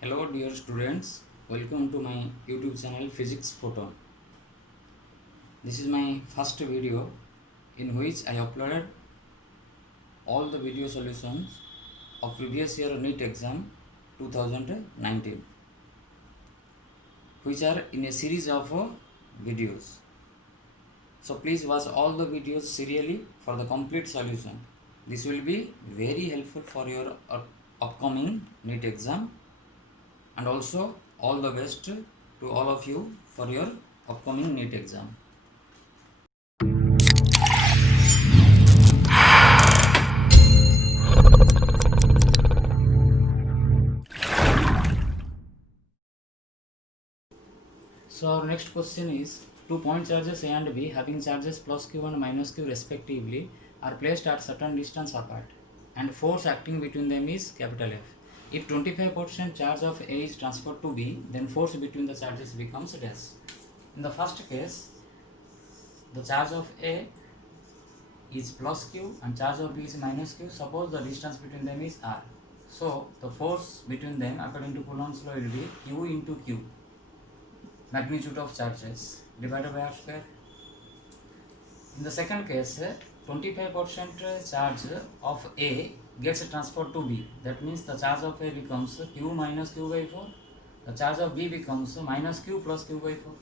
Hello dear students, welcome to my YouTube channel Physics Photon. This is my first video in which I uploaded all the video solutions of previous year NEET exam 2019, which are in a series of videos. So please watch all the videos serially for the complete solution. This will be very helpful for your upcoming NEET exam, and also all the best to all of you for your upcoming NEET exam. So our next question is, two point charges A and B having charges plus Q and minus Q respectively are placed at certain distance apart, and force acting between them is capital F. If 25% charge of A is transferred to B, then force between the charges becomes dash. In the first case, the charge of A is plus Q and charge of B is minus Q. Suppose the distance between them is R. So the force between them according to Coulomb's law will be Q into Q, magnitude of charges, divided by R square. In the second case, 25% charge of A gets transferred to B. That means the charge of A becomes Q minus Q by 4. The charge of B becomes minus Q plus Q by 4,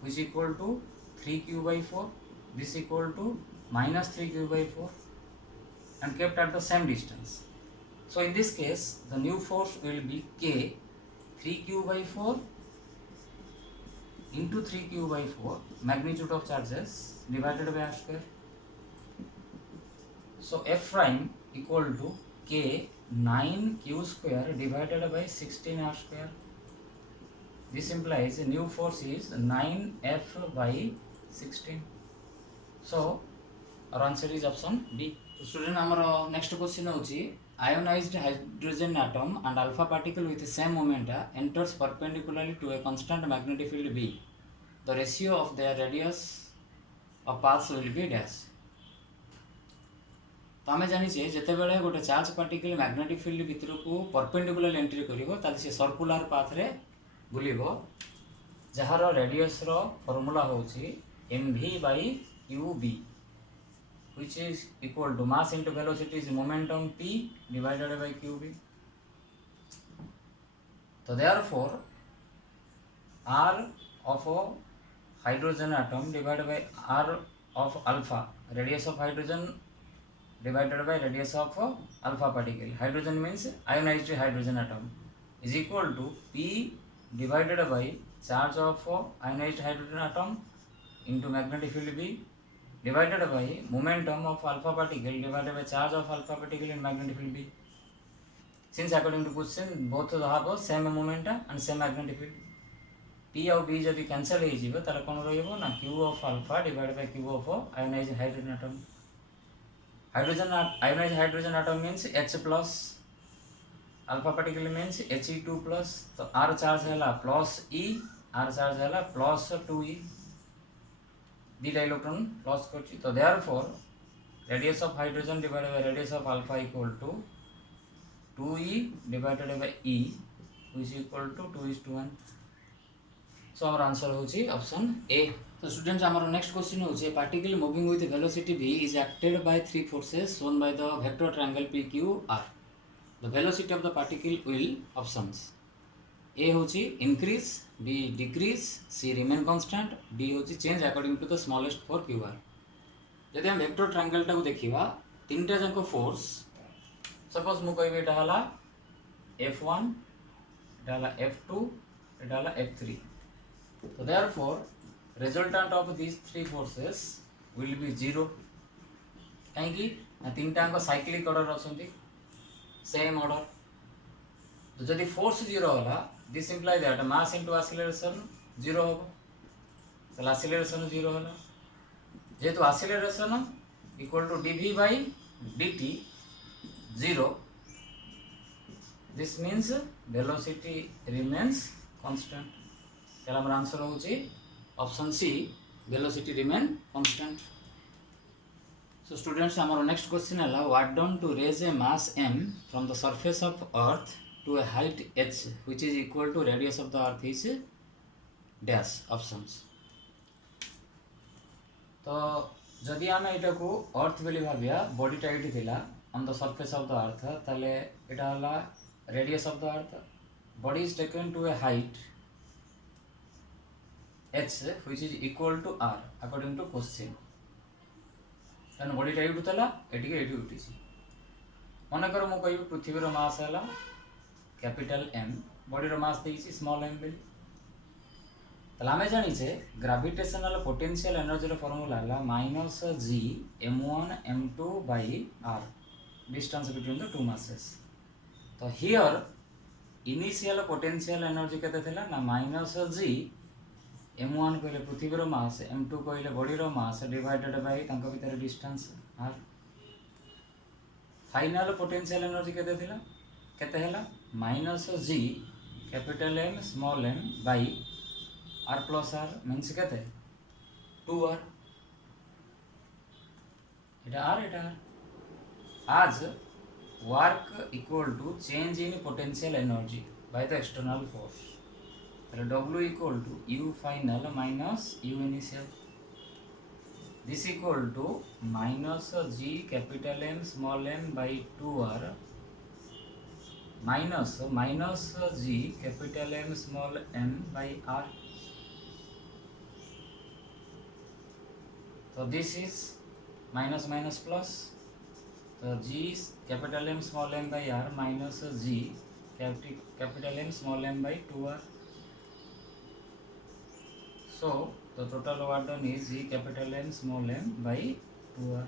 which is equal to 3Q by 4. This equal to minus 3Q by 4, and kept at the same distance. So in this case, the new force will be K 3Q by 4 into 3Q by 4, magnitude of charges, divided by R square. So F prime equal to K 9Q square divided by 16R square. This implies a new force is 9F by 16. So our answer is option B. So student, our next question is, ionized hydrogen atom and alpha particle with the same momenta enters perpendicularly to a constant magnetic field B. The ratio of their radius of paths will be dash. तो आम जाचे जितेबाला गोटे charge particle magnetic field भितर को perpendicular entry कर circular path रे बुलिबो, jar radius रो formula होची mv by qb, which is equal to mass into velocity is momentum p divided by qb. So therefore r of a hydrogen atom divided by r of alpha, radius of hydrogen divided by radius of alpha particle. Hydrogen means ionized hydrogen atom is equal to P divided by charge of ionized hydrogen atom into magnetic field B divided by momentum of alpha particle divided by charge of alpha particle in magnetic field B. Since according to question both have same momentum and same magnetic field, P और B जदि cancel हो जिवो तार कोन रहइबो ना Q of alpha divided by Q of ionized hydrogen atom. Ionized hydrogen atom means H plus, alpha particle means He2 plus. तो R charge है plus E, R charge है plus 2E. Beta electron plus करछि. तो therefore radius of hydrogen divided by radius of alpha equal to 2E divided by E, which is equal to 2:1. So our answer होछि option A. So students, our next question is, a particle moving with velocity v is acted by three forces shown by the vector triangle PQR. The velocity of the particle will options. A होची increase, B decrease, C remain constant, D होची change according to the smallest for QR. जदि हम vector triangle टाको देखिबा, तीनटा Junko force, suppose मु कहबे एटा हला F1, एटा हला F2, एटा हला F3. So therefore resultant of these three forces will be 0. कहीं तीनटा साइक्लिक ऑर्डर अछंती, सेम ऑर्डर. तो जदि फोर्स 0 होला, this imply that mass into acceleration 0 होबो. तो एक्सीलरेशन 0 होला, जेतु acceleration equal to dv by dt 0, this means velocity remains constant. चला हमर आंसर होची option C, velocity remain constant. So students, our next question is, what done to raise a mass m from the surface of earth to a height h which is equal to radius of the earth is dash options. तो जदि आम यहाँ को अर्थ बोली भाविया बॉडीटा ये थिला on the surface of the earth ताले एटा हला radius of the earth body is taken to a height h which is equal to r according to question कारण बॉडीटा ये थिला एटी एटी उठिछि मनकर मु कहि पृथ्वीर मास हला कैपिटल M बॉडीर मास देछि स्मॉल m बोली ताले आमे जानिछे ग्रेविटेशनल पोटेंशियल एनर्जी रो फार्मूला हला -g m1 m2 by r distance between the two masses तो हियर इनिशियल पोटेंशियल एनर्जी केते थिला ना -g m1 कहले पृथ्वीर मास m2 कहले बॉडीर मास डिवाइडेड बाय तांको भीतर distance r final potential energy केते हला -g capital M small m by r plus r means केते 2r Etah r as work equal to change in potential energy by the external force W equal to U final minus U initial this equal to -g capital M small m by 2r minus -g capital M small m by r so this is minus minus plus so g is capital M small m by r minus g capital M small m by 2r so the total work done is g capital M small m by 2r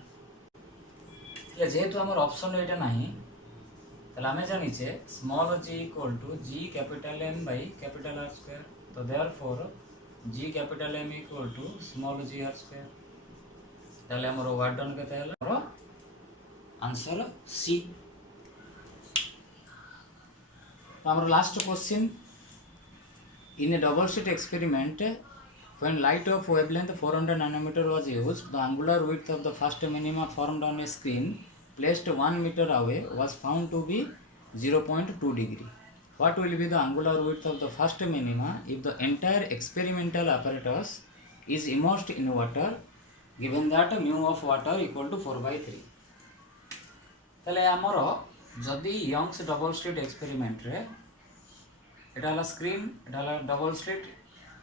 या जेहेतु हमर option एटा नाही तले आमे जानिछे small g equal to g capital M by capital R square तो therefore g capital M equal to small g R square ताले हमर वर्क डन केते हला हमर आंसर C तो हमर last question in a double slit experiment when light of wavelength 400 nanometer was used the angular width of the first minima formed on a screen placed 1 meter away was found to be 0.2 degree. What will be the angular width of the first minima if the entire experimental apparatus is immersed in water given that mu of water equal to 4/3? तले हमर जदि Young's double slit experiment रे एटा हला screen एटा हला double slit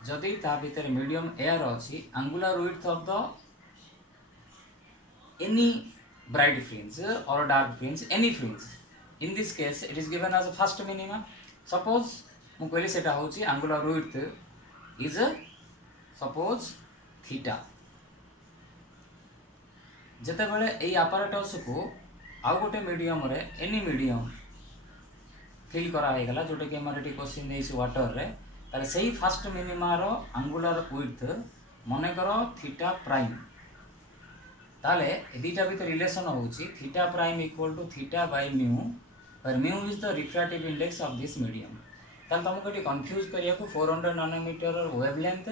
जदि ता भीतर medium air अच्छी angular width of the any bright fringe or dark fringe any fringe in this case it is given as a first minima suppose मु कहली सेटा होची angular width is suppose theta जते बेले एई apparatus को आउ गोटे मीडियम रे एनी मीडियम फिल करा हे गला जोटे के हमर एटी क्वेश्चन देइछ वाटर रे ताले सेही फर्स्ट मिनिमा रो angular width मने करो थीटा प्राइम ताले एदिटा भीतर रिलेशन होउची theta prime equal to theta by mu पर mu is the refractive index of this medium ताले तुमको एटी कंफ्यूज करिया को 400 नैनोमीटर वेवलेंथ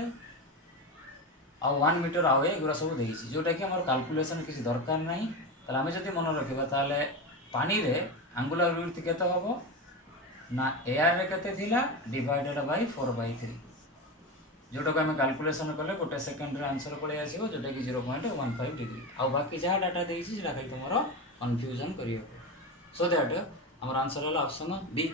आ 1 मीटर अवे एगुरा सब देइछि जोटा कि हमर कैलकुलेशन किछि दरकार नाही ताले हमें जदि मन रखिबा ताले पानी रे angular width केते होबो ना एयर रे केते थिला डिवाइडेड बाय 4/3 जोटा को हम कैलकुलेशन करले गोटे सेकंड रे आंसर पळे आसीबो जोटा कि 0.15 डिग्री आ बाकी जहा डाटा देइछि जेटा खाली तुमरो कंफ्यूजन करियो सो दैट हमर आंसर हला ऑप्शन बी।